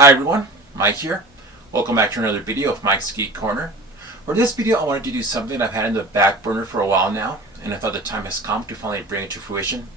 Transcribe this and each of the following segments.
Hi everyone, Mike here. Welcome back to another video of Mike's Geek Corner. For this video I wanted to do something I've had in the back burner for a while now, and I thought the time has come to finally bring it to fruition.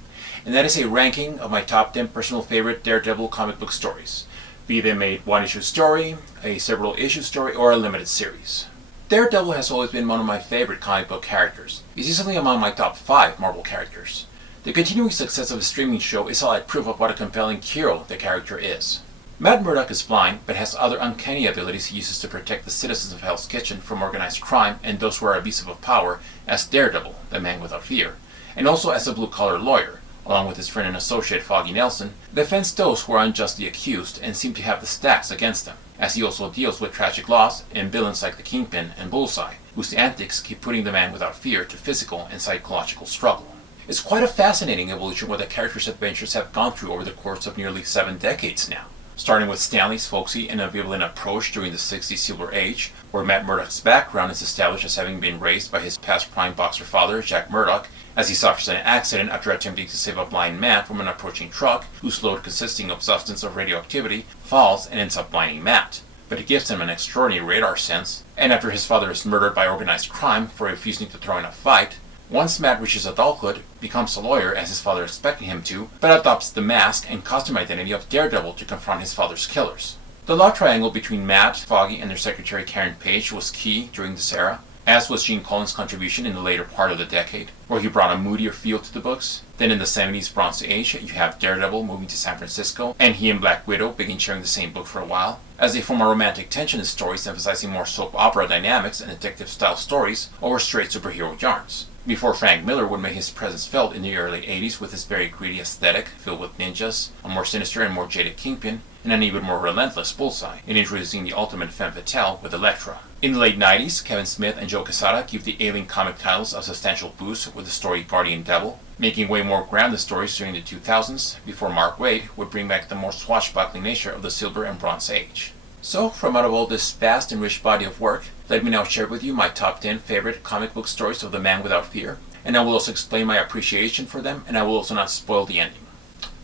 And that is a ranking of my top 10 personal favorite Daredevil comic book stories, be they a one-issue story, a several issue story, or a limited series. Daredevil has always been one of my favorite comic book characters. He's easily among my top 5 Marvel characters. The continuing success of his streaming show is solid proof of what a compelling hero the character is. Matt Murdock is blind, but has other uncanny abilities he uses to protect the citizens of Hell's Kitchen from organized crime and those who are abusive of power as Daredevil, the man without fear, and also as a blue-collar lawyer. Along with his friend and associate Foggy Nelson, defends those who are unjustly accused and seem to have the stacks against them, as he also deals with tragic loss and villains like the Kingpin and Bullseye, whose antics keep putting the man without fear to physical and psychological struggle. It's quite a fascinating evolution what the character's adventures have gone through over the course of nearly 7 decades now. Starting with Stanley's folksy and ambivalent approach during the 60s Silver Age, where Matt Murdock's background is established as having been raised by his past prime boxer father, Jack Murdock, as he suffers an accident after attempting to save a blind man from an approaching truck whose load consisting of substance of radioactivity falls and ends up blinding Matt. But it gives him an extraordinary radar sense, and after his father is murdered by organized crime for refusing to throw in a fight, once Matt reaches adulthood, becomes a lawyer as his father expected him to, but adopts the mask and costume identity of Daredevil to confront his father's killers. The love triangle between Matt, Foggy, and their secretary Karen Page was key during this era, as was Gene Colan's contribution in the later part of the decade, where he brought a moodier feel to the books. Then in the 70s Bronze Age, you have Daredevil moving to San Francisco, and he and Black Widow begin sharing the same book for a while, as they form a romantic tension in stories emphasizing more soap opera dynamics and detective-style stories over straight superhero yarns. Before Frank Miller would make his presence felt in the early 80s with his very greedy aesthetic, filled with ninjas, a more sinister and more jaded Kingpin, and an even more relentless Bullseye, in introducing the ultimate femme fatale with Elektra. In the late 90s, Kevin Smith and Joe Quesada give the Alien comic titles a substantial boost with the story Guardian Devil, making way more grounded stories during the 2000s, before Mark Waid would bring back the more swashbuckling nature of the Silver and Bronze Age. So, from out of all this vast and rich body of work, let me now share with you my top 10 favorite comic book stories of the Man Without Fear, and I will also explain my appreciation for them, and I will also not spoil the ending.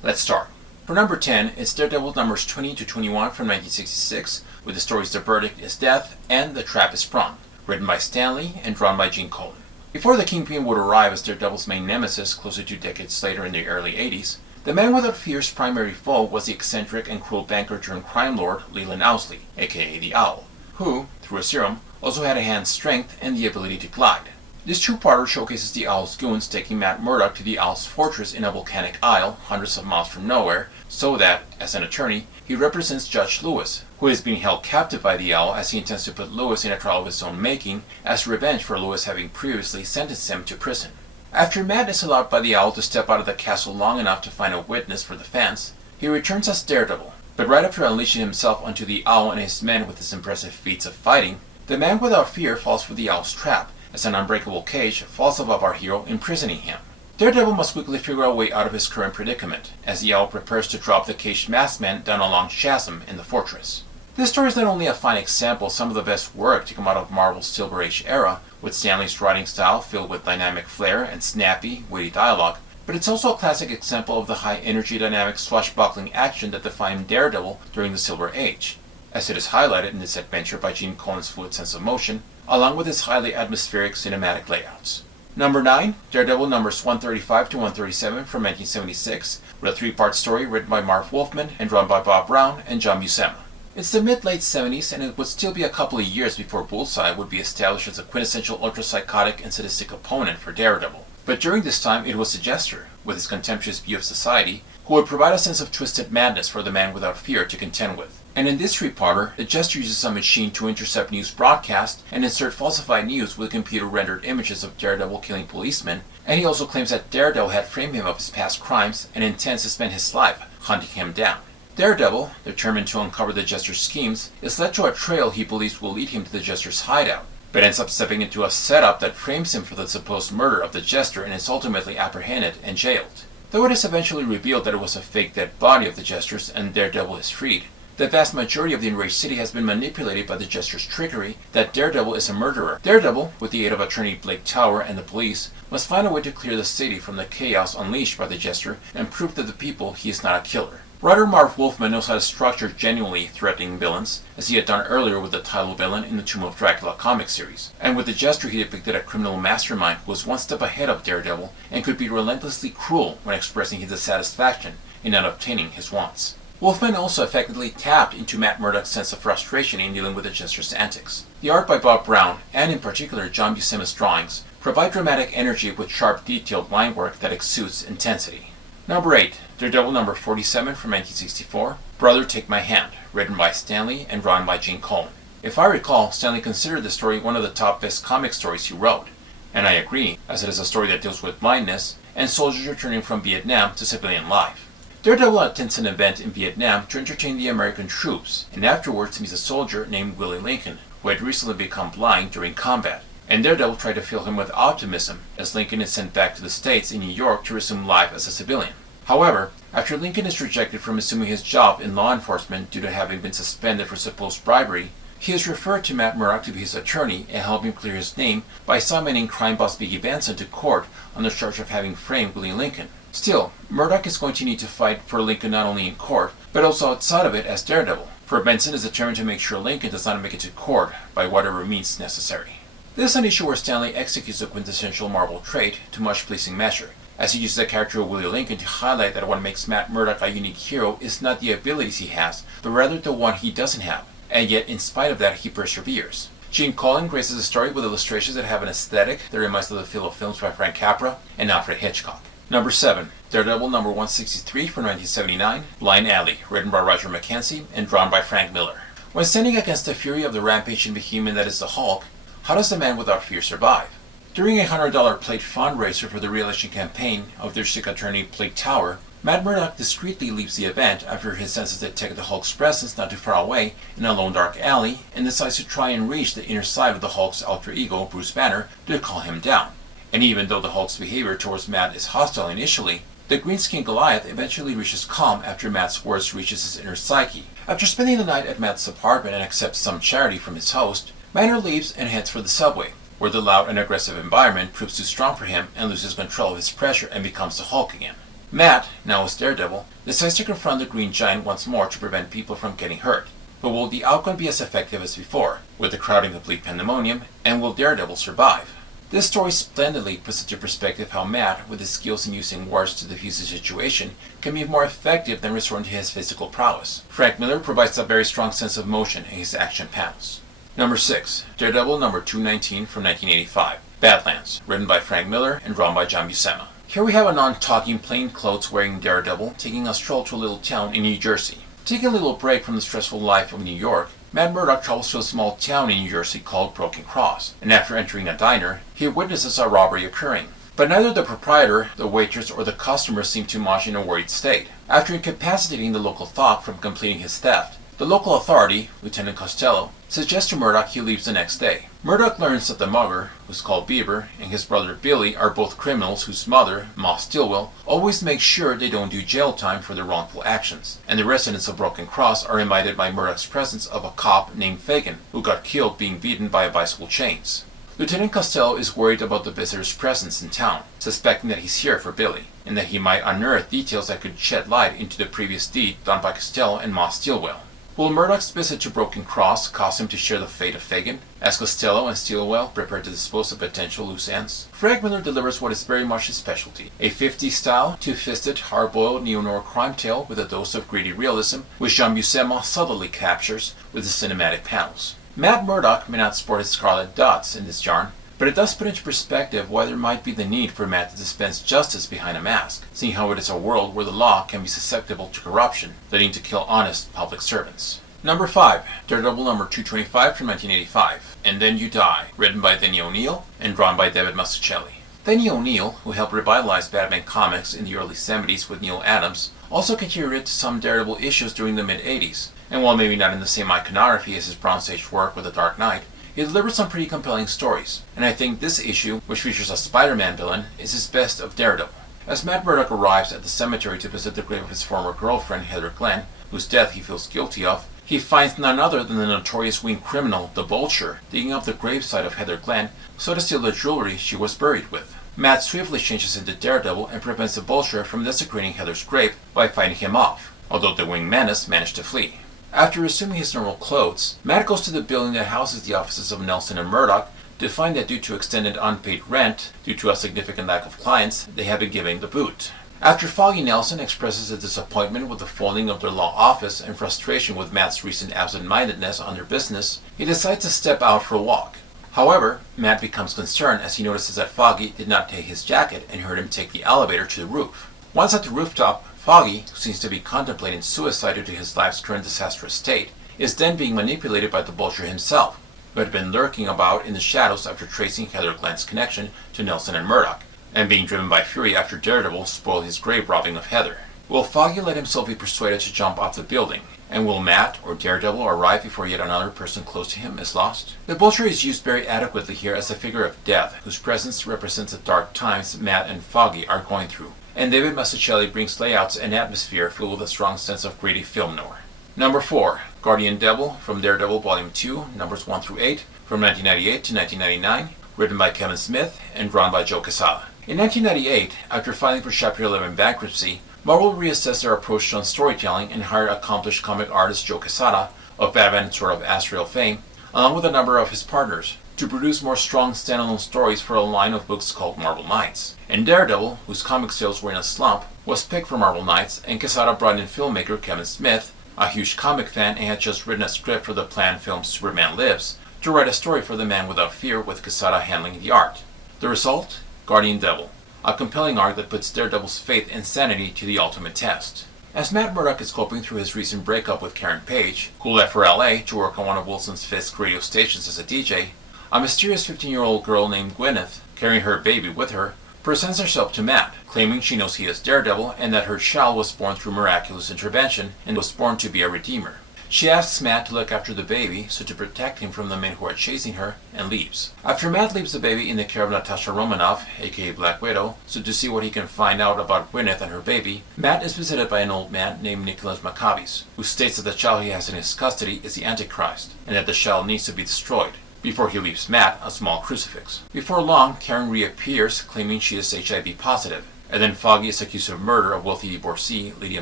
Let's start. For number 10, it's Daredevil numbers 20 to 21 from 1966, with the stories The Verdict is Death and The Trap is Sprung, written by Stan Lee and drawn by Gene Colan. Before the Kingpin would arrive as Daredevil's main nemesis closer to 2 decades later in the early 80s, the Man Without Fear's primary foe was the eccentric and cruel banker turned crime lord Leland Owsley, aka the Owl, who, through a serum, also had a hand's strength and the ability to glide. This two-parter showcases the Owl's goons taking Matt Murdock to the Owl's fortress in a volcanic isle hundreds of miles from nowhere, so that, as an attorney, he represents Judge Lewis, who is being held captive by the Owl as he intends to put Lewis in a trial of his own making as revenge for Lewis having previously sentenced him to prison. After Matt is allowed by the Owl to step out of the castle long enough to find a witness for the fence, he returns as Daredevil. But right after unleashing himself onto the Owl and his men with his impressive feats of fighting, the Man Without Fear falls for the Owl's trap, as an unbreakable cage falls above our hero, imprisoning him. Daredevil must quickly figure a way out of his current predicament, as the Owl prepares to drop the caged masked man down a long chasm in the fortress. This story is not only a fine example of some of the best work to come out of Marvel's Silver Age era, with Stan Lee's writing style filled with dynamic flair and snappy, witty dialogue, but it's also a classic example of the high-energy dynamic swashbuckling action that defined Daredevil during the Silver Age, as it is highlighted in this adventure by Gene Colan's fluid sense of motion, along with his highly atmospheric cinematic layouts. Number 9, Daredevil numbers 135 to 137 from 1976, with a 3-part story written by Marv Wolfman and drawn by Bob Brown and John Buscema. It's the mid-late 70s, and it would still be a couple of years before Bullseye would be established as a quintessential ultra-psychotic and sadistic opponent for Daredevil. But during this time, it was the Jester, with his contemptuous view of society, who would provide a sense of twisted madness for the Man Without Fear to contend with. And in this 3-parter, the Jester uses a machine to intercept news broadcasts and insert falsified news with computer-rendered images of Daredevil killing policemen, and he also claims that Daredevil had framed him of his past crimes and intends to spend his life hunting him down. Daredevil, determined to uncover the Jester's schemes, is led to a trail he believes will lead him to the Jester's hideout, but ends up stepping into a setup that frames him for the supposed murder of the Jester and is ultimately apprehended and jailed. Though it is eventually revealed that it was a fake dead body of the Jester's and Daredevil is freed, the vast majority of the enraged city has been manipulated by the Jester's trickery that Daredevil is a murderer. Daredevil, with the aid of attorney Blake Tower and the police, must find a way to clear the city from the chaos unleashed by the Jester and prove to the people he is not a killer. Writer Marv Wolfman knows how to structure genuinely threatening villains, as he had done earlier with the title villain in the Tomb of Dracula comic series, and with the gesture he depicted a criminal mastermind who was one step ahead of Daredevil and could be relentlessly cruel when expressing his dissatisfaction in not obtaining his wants. Wolfman also effectively tapped into Matt Murdock's sense of frustration in dealing with the Jester's antics. The art by Bob Brown, and in particular John Buscema's drawings, provide dramatic energy with sharp detailed line work that exudes intensity. Number 8, Daredevil number 47 from 1964, Brother Take My Hand, written by Stan Lee and drawn by Gene Colan. If I recall, Stan Lee considered the story one of the top best comic stories he wrote, and I agree, as it is a story that deals with blindness and soldiers returning from Vietnam to civilian life. Daredevil attends an event in Vietnam to entertain the American troops, and afterwards meets a soldier named Willie Lincoln, who had recently become blind during combat. And Daredevil tried to fill him with optimism, as Lincoln is sent back to the States in New York to resume life as a civilian. However, after Lincoln is rejected from assuming his job in law enforcement due to having been suspended for supposed bribery, he is referred to Matt Murdock to be his attorney and help him clear his name by summoning crime boss Biggie Benson to court on the charge of having framed Willie Lincoln. Still, Murdock is going to need to fight for Lincoln not only in court, but also outside of it as Daredevil, for Benson is determined to make sure Lincoln does not make it to court by whatever means necessary. This is an issue where Stan Lee executes a quintessential Marvel trait to much pleasing measure, as he uses the character of Willie Lincoln to highlight that what makes Matt Murdock a unique hero is not the abilities he has, but rather the one he doesn't have, and yet in spite of that he perseveres. Gene Colan graces the story with illustrations that have an aesthetic that reminds of the feel of films by Frank Capra and Alfred Hitchcock. Number 7, Daredevil number 163 from 1979, Blind Alley, written by Roger McKenzie and drawn by Frank Miller. When standing against the fury of the rampaging behemoth that is the Hulk, how does the man without fear survive? During a $100 plate fundraiser for the re-election campaign of district attorney Blake Tower, Matt Murdock discreetly leaves the event after his senses detect the Hulk's presence not too far away in a lone dark alley and decides to try and reach the inner side of the Hulk's alter ego, Bruce Banner, to calm him down. And even though the Hulk's behavior towards Matt is hostile initially, the green-skinned Goliath eventually reaches calm after Matt's words reaches his inner psyche. After spending the night at Matt's apartment and accepts some charity from his host, Banner leaves and heads for the subway, where the loud and aggressive environment proves too strong for him and loses control of his pressure and becomes the Hulk again. Matt, now as Daredevil, decides to confront the Green Giant once more to prevent people from getting hurt. But will the outcome be as effective as before, with the crowd in complete pandemonium, and will Daredevil survive? This story splendidly puts into perspective how Matt, with his skills in using words to defuse a situation, can be more effective than resorting to his physical prowess. Frank Miller provides a very strong sense of motion in his action panels. Number 6, Daredevil number 219 from 1985, Badlands, written by Frank Miller and drawn by John Buscema. Here we have a non-talking, plainclothes-wearing Daredevil taking a stroll to a little town in New Jersey. Taking a little break from the stressful life of New York, Matt Murdock travels to a small town in New Jersey called Broken Cross, and after entering a diner, he witnesses a robbery occurring. But neither the proprietor, the waitress, or the customers seem too much in a worried state. After incapacitating the local thug from completing his theft, the local authority, Lieutenant Costello, suggests to Murdock he leaves the next day. Murdock learns that the mugger, who's called Beaver, and his brother Billy are both criminals whose mother, Ma Stillwell, always makes sure they don't do jail time for their wrongful actions. And the residents of Broken Cross are reminded by Murdock's presence of a cop named Fagin, who got killed being beaten by bicycle chains. Lieutenant Costello is worried about the visitor's presence in town, suspecting that he's here for Billy, and that he might unearth details that could shed light into the previous deed done by Costello and Ma Stillwell. Will Murdock's visit to Broken Cross cause him to share the fate of Fagin, as Costello and Stillwell prepare to dispose of potential loose ends? Frank Miller delivers what is very much his specialty, a 50s-style, two-fisted, hard-boiled neo-noir crime tale with a dose of gritty realism, which John Buscema subtly captures with his cinematic panels. Matt Murdock may not sport his scarlet dots in this yarn, but it does put into perspective why there might be the need for Matt to dispense justice behind a mask, seeing how it is a world where the law can be susceptible to corruption, leading to kill honest public servants. Number 5, Daredevil number 225 from 1985, And Then You Die, written by Denny O'Neil and drawn by David Mazzucchelli. Denny O'Neil, who helped revitalize Batman comics in the early 70s with Neil Adams, also contributed to some Daredevil issues during the mid-80s, and while maybe not in the same iconography as his Bronze Age work with The Dark Knight, he delivered some pretty compelling stories, and I think this issue, which features a Spider-Man villain, is his best of Daredevil. As Matt Murdock arrives at the cemetery to visit the grave of his former girlfriend, Heather Glenn, whose death he feels guilty of, he finds none other than the notorious winged criminal, the Vulture, digging up the gravesite of Heather Glenn so to steal the jewelry she was buried with. Matt swiftly changes into Daredevil and prevents the Vulture from desecrating Heather's grave by fighting him off. although the winged menace managed to flee. After assuming his normal clothes, Matt goes to the building that houses the offices of Nelson and Murdoch to find that due to extended unpaid rent, due to a significant lack of clients, they have been giving the boot. After Foggy Nelson expresses his disappointment with the folding of their law office and frustration with Matt's recent absent-mindedness on their business, he decides to step out for a walk. However, Matt becomes concerned as he notices that Foggy did not take his jacket and heard him take the elevator to the roof. Once at the rooftop, Foggy, who seems to be contemplating suicide due to his life's current disastrous state, is then being manipulated by the Vulture himself, who had been lurking about in the shadows after tracing Heather Glenn's connection to Nelson and Murdoch, and being driven by fury after Daredevil spoiled his grave robbing of Heather. Will Foggy let himself be persuaded to jump off the building? And will Matt or Daredevil arrive before yet another person close to him is lost? The Vulture is used very adequately here as a figure of death, whose presence represents the dark times Matt and Foggy are going through. And David Mazzucchelli brings layouts and atmosphere filled with a strong sense of gritty film noir. Number 4. Guardian Devil from Daredevil Volume 2, numbers 1 through 8, from 1998 to 1999, written by Kevin Smith and drawn by Joe Quesada. In 1998, after filing for Chapter 11 bankruptcy, Marvel reassessed their approach on storytelling and hired accomplished comic artist Joe Quesada, of Batman and Sword of Azrael fame, along with a number of his partners, to produce more strong standalone stories for a line of books called Marvel Knights. And Daredevil, whose comic sales were in a slump, was picked for Marvel Knights, and Quesada brought in filmmaker Kevin Smith, a huge comic fan and had just written a script for the planned film Superman Lives, to write a story for The Man Without Fear with Quesada handling the art. The result? Guardian Devil, a compelling arc that puts Daredevil's faith and sanity to the ultimate test. As Matt Murdock is coping through his recent breakup with Karen Page, who left for LA to work on one of Wilson's Fisk radio stations as a DJ, a mysterious 15-year-old girl named Gwyneth, carrying her baby with her, presents herself to Matt, claiming she knows he is Daredevil and that her child was born through miraculous intervention and was born to be a redeemer. She asks Matt to look after the baby, so to protect him from the men who are chasing her, and leaves. After Matt leaves the baby in the care of Natasha Romanoff, aka Black Widow, so to see what he can find out about Gwyneth and her baby, Matt is visited by an old man named Nicholas Maccabees, who states that the child he has in his custody is the Antichrist, and that the child needs to be destroyed. Before he leaves Matt a small crucifix. Before long, Karen reappears, claiming she is HIV positive, and then Foggy is accused of murder of wealthy divorcee Lydia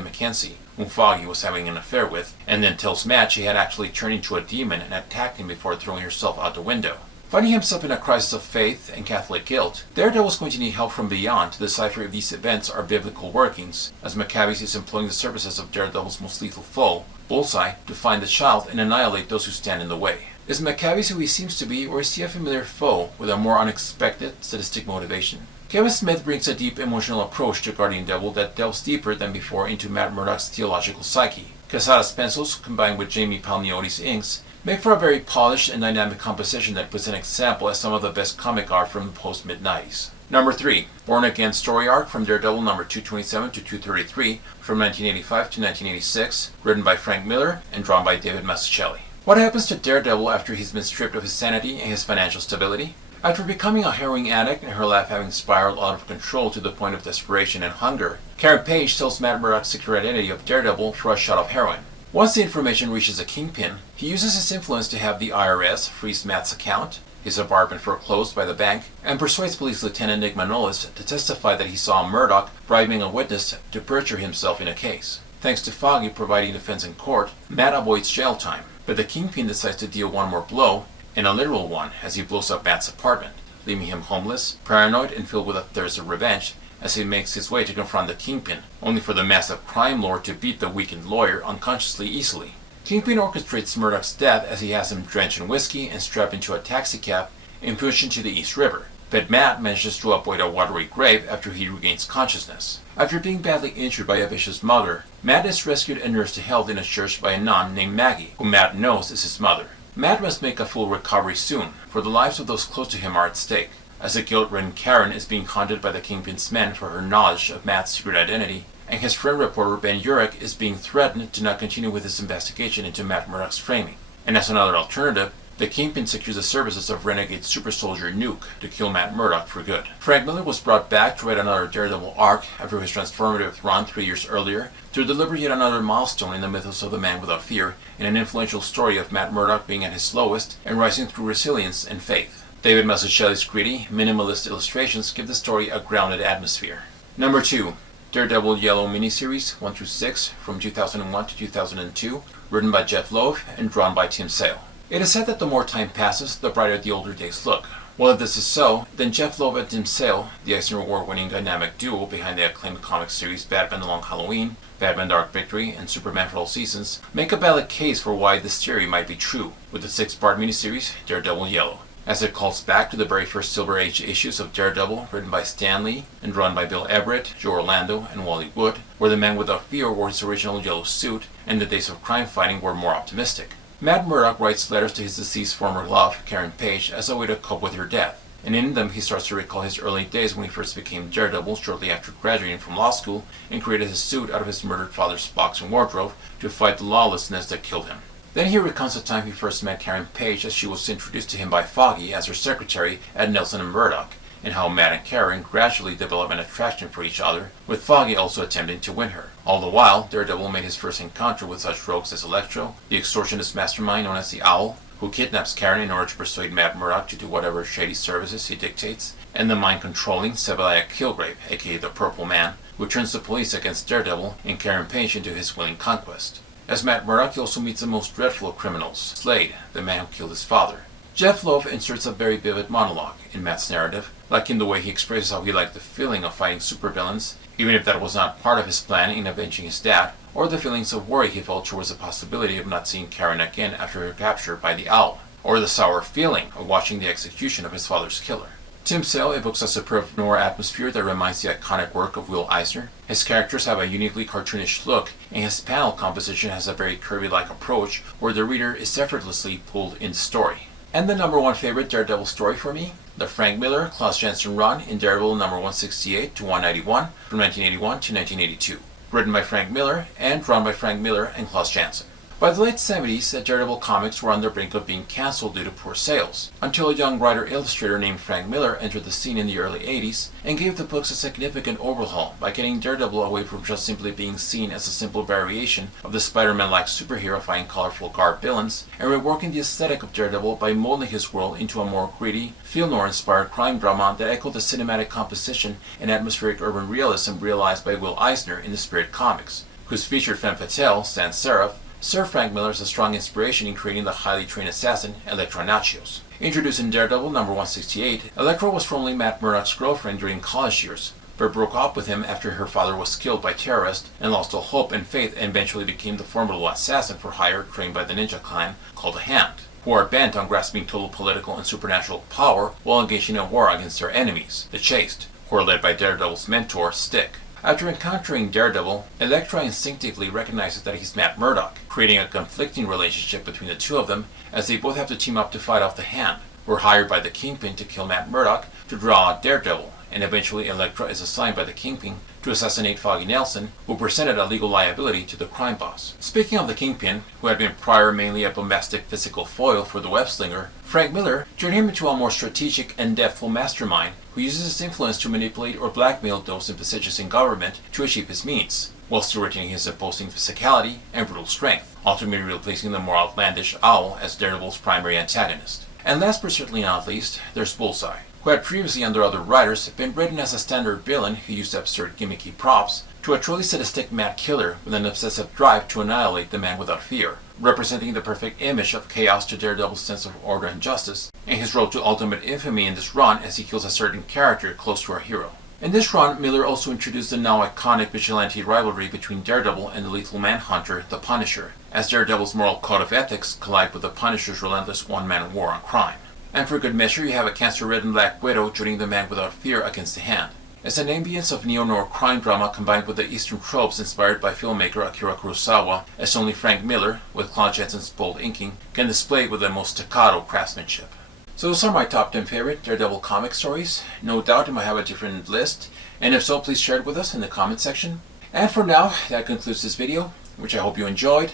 McKenzie, whom Foggy was having an affair with, and then tells Matt she had actually turned into a demon and attacked him before throwing herself out the window. Finding himself in a crisis of faith and Catholic guilt, Daredevil is going to need help from beyond to decipher if these events are biblical workings, as Maccabees is employing the services of Daredevil's most lethal foe, Bullseye, to find the child and annihilate those who stand in the way. Is Maccabees who he seems to be, or is he a familiar foe with a more unexpected, sadistic motivation? Kevin Smith brings a deep emotional approach to Guardian Devil that delves deeper than before into Matt Murdock's theological psyche. Quesada's pencils, combined with Jamie Palmiotti's inks, make for a very polished and dynamic composition that puts an example as some of the best comic art from the post-mid-90s. Number 3. Born Again story arc from Daredevil number 227 to 233 from 1985 to 1986, written by Frank Miller and drawn by David Mazzucchelli. What happens to Daredevil after he's been stripped of his sanity and his financial stability? After becoming a heroin addict and her life having spiraled out of control to the point of desperation and hunger, Karen Page tells Matt Murdock's secret identity of Daredevil for a shot of heroin. Once the information reaches the Kingpin, he uses his influence to have the IRS freeze Matt's account, his apartment foreclosed by the bank, and persuades Police Lieutenant Nick Manolis to testify that he saw Murdock bribing a witness to perjure himself in a case. Thanks to Foggy providing defense in court, Matt avoids jail time, but the Kingpin decides to deal one more blow, and a literal one, as he blows up Matt's apartment, leaving him homeless, paranoid, and filled with a thirst of revenge as he makes his way to confront the Kingpin, only for the massive crime lord to beat the weakened lawyer unconsciously easily. Kingpin orchestrates Murdock's death as he has him drenched in whiskey and strapped into a taxicab and pushed into the East River, but Matt manages to avoid a watery grave after he regains consciousness. After being badly injured by a vicious mugger, Matt is rescued and nursed to health in a church by a nun named Maggie, who Matt knows is his mother. Matt must make a full recovery soon, for the lives of those close to him are at stake, as the guilt-ridden Karen is being hunted by the Kingpin's men for her knowledge of Matt's secret identity, and his friend reporter Ben Urich is being threatened to not continue with his investigation into Matt Murdock's framing. And as another alternative, the Kingpin secures the services of renegade super soldier Nuke to kill Matt Murdock for good. Frank Miller was brought back to write another Daredevil arc after his transformative run 3 years earlier to deliver yet another milestone in the mythos of the Man Without Fear in an influential story of Matt Murdock being at his lowest and rising through resilience and faith. David Mazzucchelli's gritty, minimalist illustrations give the story a grounded atmosphere. Number 2. Daredevil Yellow miniseries 1 through 6 from 2001 to 2002, written by Jeph Loeb and drawn by Tim Sale. It is said that the more time passes, the brighter the older days look. Well, if this is so, then Jeph Loeb and Tim Sale, the Eisner Award-winning dynamic duo behind the acclaimed comic series Batman The Long Halloween, Batman Dark Victory, and Superman for All Seasons, make a valid case for why this theory might be true, with the 6-part miniseries Daredevil Yellow, as it calls back to the very first Silver Age issues of Daredevil, written by Stan Lee and drawn by Bill Everett, Joe Orlando, and Wally Wood, where the Man Without Fear wore his original yellow suit, and the days of crime fighting were more optimistic. Matt Murdock writes letters to his deceased former love, Karen Page, as a way to cope with her death, and in them he starts to recall his early days when he first became Daredevil shortly after graduating from law school and created his suit out of his murdered father's box and wardrobe to fight the lawlessness that killed him. Then he recounts the time he first met Karen Page as she was introduced to him by Foggy as her secretary at Nelson and Murdoch, and how Matt and Karen gradually develop an attraction for each other, with Foggy also attempting to win her. All the while, Daredevil made his first encounter with such rogues as Electro, the extortionist mastermind known as the Owl, who kidnaps Karen in order to persuade Matt Murdock to do whatever shady services he dictates, and the mind-controlling Sebeliah Kilgrave, aka the Purple Man, who turns the police against Daredevil and Karen Page into his willing conquest. As Matt Murdock, he also meets the most dreadful of criminals, Slade, the man who killed his father. Jeph Loeb inserts a very vivid monologue in Matt's narrative, like in the way he expresses how he liked the feeling of fighting supervillains, even if that was not part of his plan in avenging his dad, or the feelings of worry he felt towards the possibility of not seeing Karen again after her capture by the Owl, or the sour feeling of watching the execution of his father's killer. Tim Sale evokes a superb noir atmosphere that reminds the iconic work of Will Eisner. His characters have a uniquely cartoonish look, and his panel composition has a very Kirby-like approach where the reader is effortlessly pulled in the story. And the number one favorite Daredevil story for me? The Frank Miller, Klaus Janson run in Daredevil number 168 to 191 from 1981 to 1982. Written by Frank Miller and drawn by Frank Miller and Klaus Janson. By the late 70s, the Daredevil comics were on the brink of being cancelled due to poor sales, until a young writer-illustrator named Frank Miller entered the scene in the early 80s and gave the books a significant overhaul by getting Daredevil away from just simply being seen as a simple variation of the Spider-Man-like superhero fighting colorful garb villains, and reworking the aesthetic of Daredevil by molding his world into a more gritty, film-noir-inspired crime drama that echoed the cinematic composition and atmospheric urban realism realized by Will Eisner in the Spirit comics, whose featured femme fatale, Sans Serif, served Frank Miller as a strong inspiration in creating the highly trained assassin, Elektra Natchios. Introduced in Daredevil number 168, Elektra was formerly Matt Murdock's girlfriend during college years, but broke up with him after her father was killed by terrorists and lost all hope and faith and eventually became the formidable assassin for hire trained by the ninja clan called the Hand, who are bent on grasping total political and supernatural power while engaging in a war against their enemies, the Chaste, who are led by Daredevil's mentor, Stick. After encountering Daredevil, Elektra instinctively recognizes that he's Matt Murdock, creating a conflicting relationship between the two of them as they both have to team up to fight off the Hand, who are hired by the Kingpin to kill Matt Murdock to draw out Daredevil, and eventually Elektra is assigned by the Kingpin to assassinate Foggy Nelson, who presented a legal liability to the crime boss. Speaking of the Kingpin, who had been prior mainly a bombastic physical foil for the web-slinger, Frank Miller turned him into a more strategic and deftful mastermind who uses his influence to manipulate or blackmail those in positions in government to achieve his means, while still retaining his imposing physicality and brutal strength, ultimately replacing the more outlandish Owl as Daredevil's primary antagonist. And last but certainly not least, there's Bullseye, who had previously under other writers been written as a standard villain who used absurd gimmicky props, to a truly sadistic mad killer with an obsessive drive to annihilate the Man Without Fear, representing the perfect image of chaos to Daredevil's sense of order and justice, and his road to ultimate infamy in this run as he kills a certain character close to our hero. In this run, Miller also introduced the now iconic vigilante rivalry between Daredevil and the lethal manhunter, the Punisher, as Daredevil's moral code of ethics collide with the Punisher's relentless one-man war on crime. And for good measure, you have a cancer-ridden Black Widow joining the Man Without Fear against the Hand. It's an ambience of neo-noir crime drama combined with the Eastern tropes inspired by filmmaker Akira Kurosawa, as only Frank Miller, with Claude Jensen's bold inking, can display with the most staccato craftsmanship. So those are my top 10 favorite Daredevil comic stories. No doubt you might have a different list, and if so, please share it with us in the comment section. And for now, that concludes this video, which I hope you enjoyed,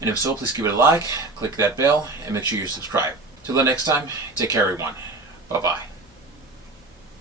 and if so, please give it a like, click that bell, and make sure you subscribe. Till the next time, take care everyone. Bye-bye.